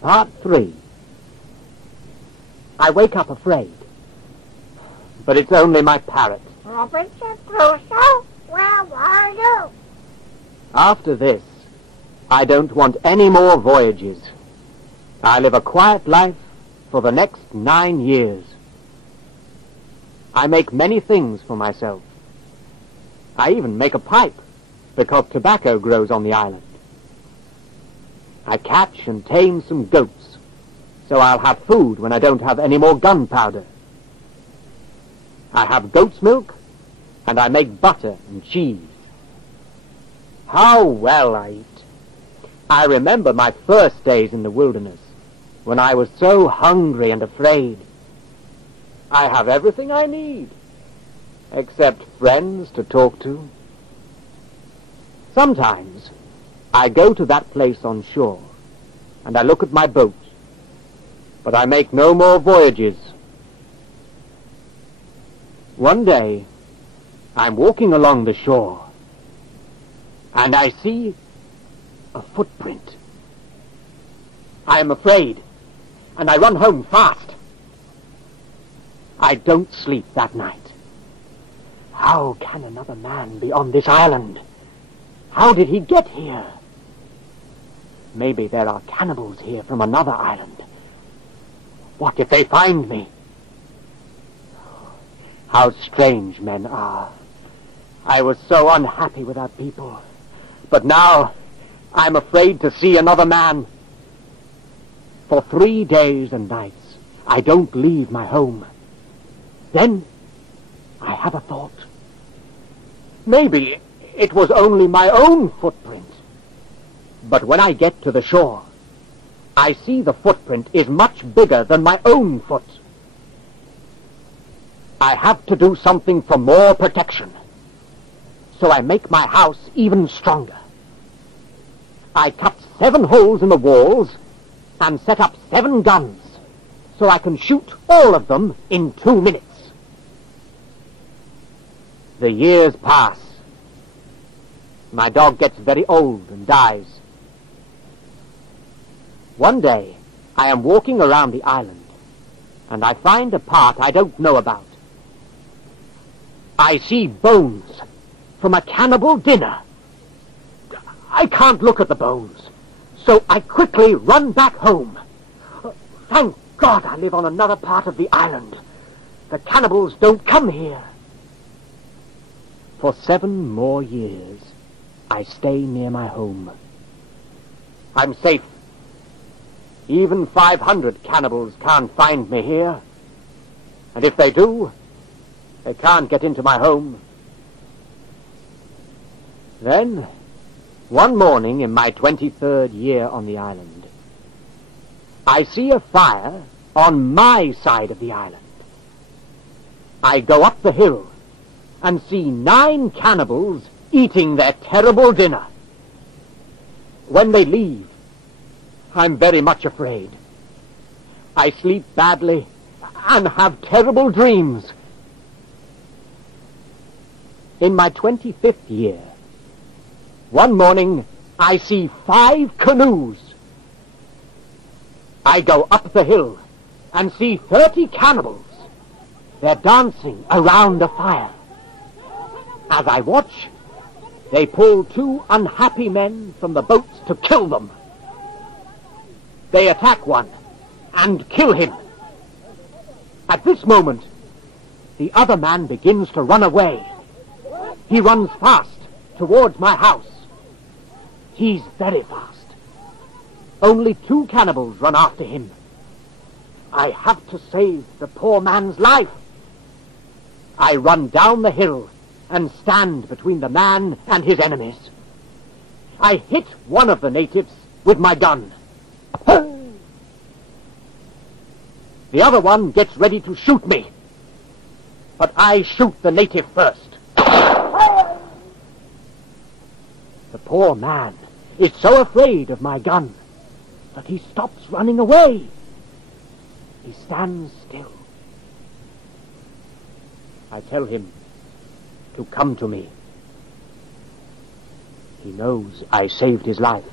Part 3. I wake up afraid. But it's only my parrot. Robinson Crusoe, where are you? After this, I don't want any more voyages. I live a quiet life for the next 9 years. I make many things for myself. I even make a pipe, because tobacco grows on the island. I catch and tame some goats, so I'll have food when I don't have any more gunpowder. I have goat's milk, and I make butter and cheese. How well I eat! I remember my first days in the wilderness, when I was so hungry and afraid. I have everything I need, except friends to talk to. Sometimes I go to that place on shore, and I look at my boat, but I make no more voyages. One day, I'm walking along the shore, and I see a footprint. I am afraid, and I run home fast. I don't sleep that night. How can another man be on this island? How did he get here? Maybe there are cannibals here from another island. What if they find me? How strange men are. I was so unhappy without people. But now, I'm afraid to see another man. For 3 days and nights, I don't leave my home. Then, I have a thought. Maybe it was only my own footprint. But when I get to the shore, I see the footprint is much bigger than my own foot. I have to do something for more protection. So I make my house even stronger. I cut 7 holes in the walls and set up 7 guns, so I can shoot all of them in 2 minutes. The years pass. My dog gets very old and dies. One day, I am walking around the island, and I find a part I don't know about. I see bones from a cannibal dinner. I can't look at the bones, so I quickly run back home. Thank God I live on another part of the island. The cannibals don't come here. For 7 more years, I stay near my home. I'm safe. Even 500 cannibals can't find me here. And if they do, they can't get into my home. Then, one morning in my 23rd year on the island, I see a fire on my side of the island. I go up the hill and see 9 cannibals eating their terrible dinner. When they leave, I'm very much afraid. I sleep badly and have terrible dreams. In my 25th year, one morning I see 5 canoes. I go up the hill and see 30 cannibals. They're dancing around a fire. As I watch, they pull 2 unhappy men from the boats to kill them. They attack one and kill him. At this moment, the other man begins to run away. He runs fast towards my house. He's very fast. Only 2 cannibals run after him. I have to save the poor man's life. I run down the hill and stand between the man and his enemies. I hit one of the natives with my gun. The other one gets ready to shoot me, but I shoot the native first. The poor man is so afraid of my gun that he stops running away. He stands still. I tell him to come to me. He knows I saved his life.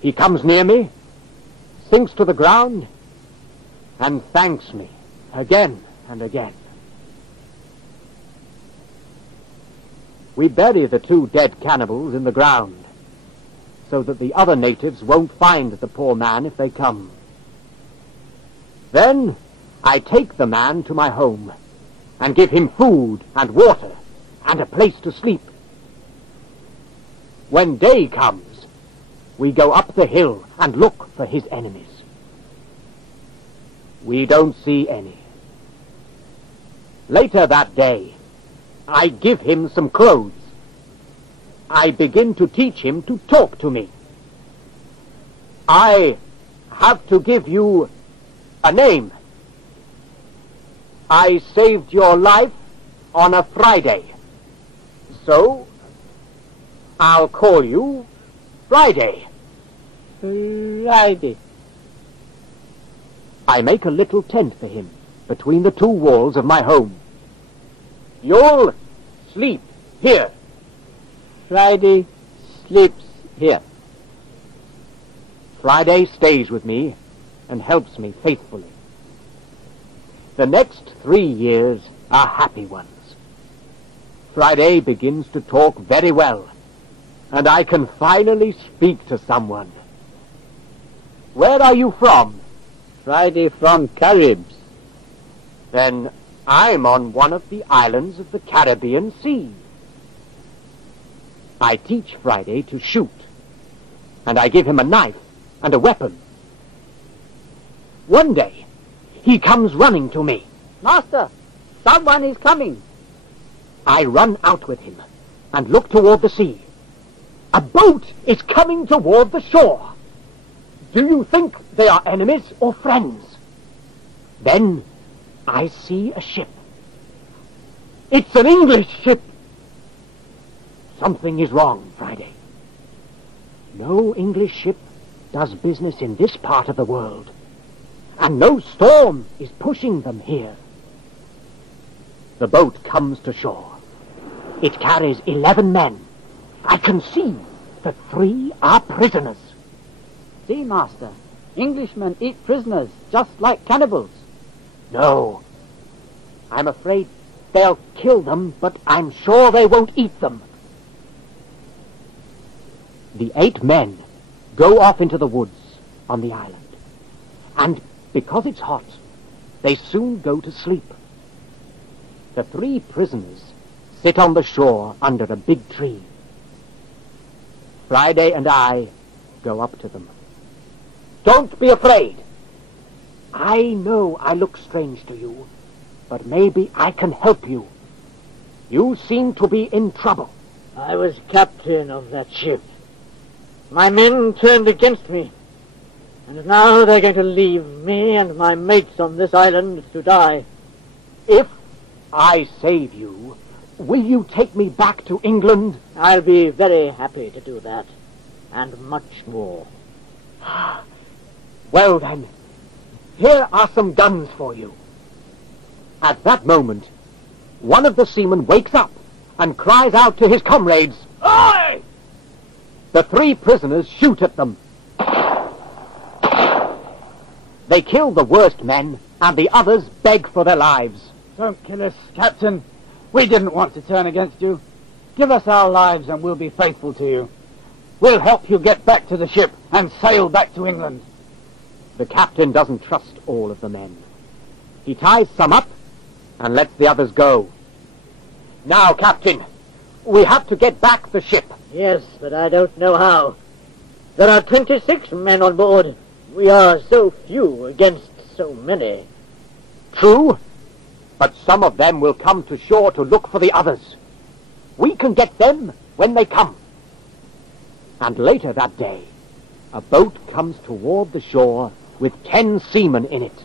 He comes near me, sinks to the ground and thanks me again and again. We bury the 2 dead cannibals in the ground so that the other natives won't find the poor man if they come. Then I take the man to my home and give him food and water and a place to sleep. When day comes, we go up the hill and look for his enemies. We don't see any. Later that day, I give him some clothes. I begin to teach him to talk to me. I have to give you a name. I saved your life on a Friday, so I'll call you Friday. Friday. I make a little tent for him between the 2 walls of my home. You'll sleep here. Friday sleeps here. Friday stays with me and helps me faithfully. The next 3 years are happy ones. Friday begins to talk very well, and I can finally speak to someone. Where are you from? Friday from Caribs. Then I'm on one of the islands of the Caribbean Sea. I teach Friday to shoot, and I give him a knife and a weapon. One day, he comes running to me. Master, someone is coming. I run out with him and look toward the sea. A boat is coming toward the shore. Do you think they are enemies or friends? Then I see a ship. It's an English ship. Something is wrong, Friday. No English ship does business in this part of the world, and no storm is pushing them here. The boat comes to shore. It carries 11 men. I can see that 3 are prisoners. See, Master, Englishmen eat prisoners just like cannibals. No. I'm afraid they'll kill them, but I'm sure they won't eat them. The 8 men go off into the woods on the island, and because it's hot, they soon go to sleep. The 3 prisoners sit on the shore under a big tree. Friday and I go up to them. Don't be afraid. I know I look strange to you, but maybe I can help you. You seem to be in trouble. I was captain of that ship. My men turned against me, and now they're going to leave me and my mates on this island to die. If I save you, will you take me back to England? I'll be very happy to do that, and much more. Well then, here are some guns for you. At that moment, one of the seamen wakes up and cries out to his comrades, "Oi!" The 3 prisoners shoot at them. They kill the worst men, and the others beg for their lives. Don't kill us, Captain. We didn't want to turn against you. Give us our lives and we'll be faithful to you. We'll help you get back to the ship and sail back to England. The captain doesn't trust all of the men. He ties some up and lets the others go. Now, Captain, we have to get back the ship. Yes, but I don't know how. There are 26 men on board. We are so few against so many. True, but some of them will come to shore to look for the others. We can get them when they come. And later that day, a boat comes toward the shore with 10 seamen in it.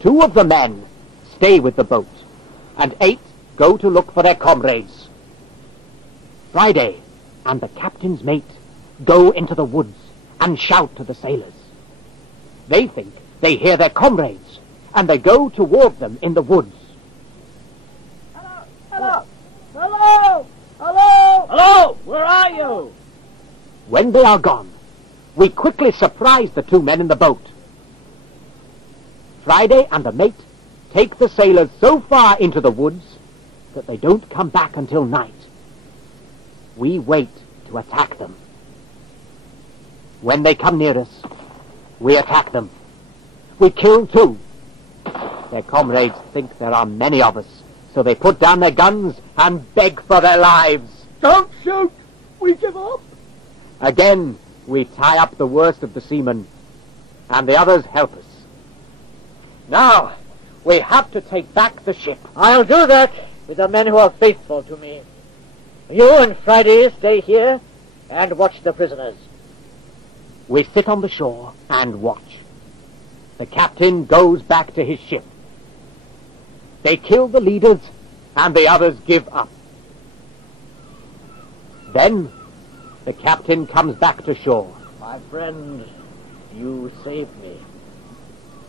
2 of the men stay with the boat, and 8 go to look for their comrades. Friday and the captain's mate go into the woods and shout to the sailors. They think they hear their comrades, and they go toward them in the woods. Hello! Hello! Hello! Hello! Hello! Where are you? When they are gone, We quickly surprise the two men in the boat. Friday and the mate take the sailors so far into the woods that they don't come back until night. We wait to attack them. When they come near us, we attack them. We kill two. Their comrades think there are many of us, so they put down their guns and beg for their lives. Don't shoot! We give up! Again, we tie up the worst of the seamen, and the others help us. Now, we have to take back the ship. I'll do that with the men who are faithful to me. You and Friday stay here and watch the prisoners. We sit on the shore and watch. The captain goes back to his ship. They kill the leaders, and the others give up. Then, the captain comes back to shore. My friend, you saved me.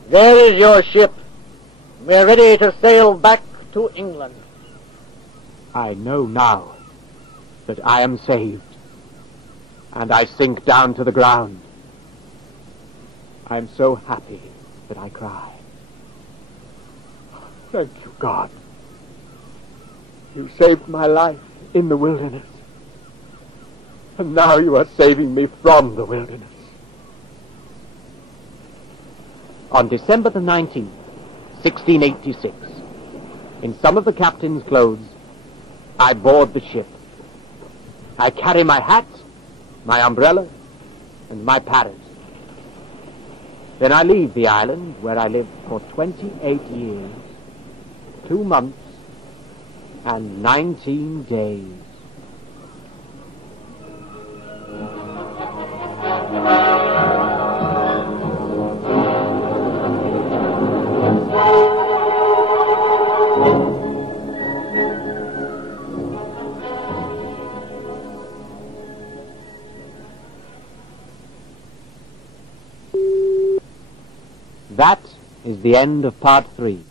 There is your ship. We're ready to sail back to England. I know now that I am saved, and I sink down to the ground. I am so happy that I cry. Thank you, God. You saved my life in the wilderness, and now you are saving me from the wilderness. On December the 19th, 1686, in some of the captain's clothes, I board the ship. I carry my hat, my umbrella, and my parrot. Then I leave the island where I lived for 28 years, 2 months, and 19 days. That is the end of part 3.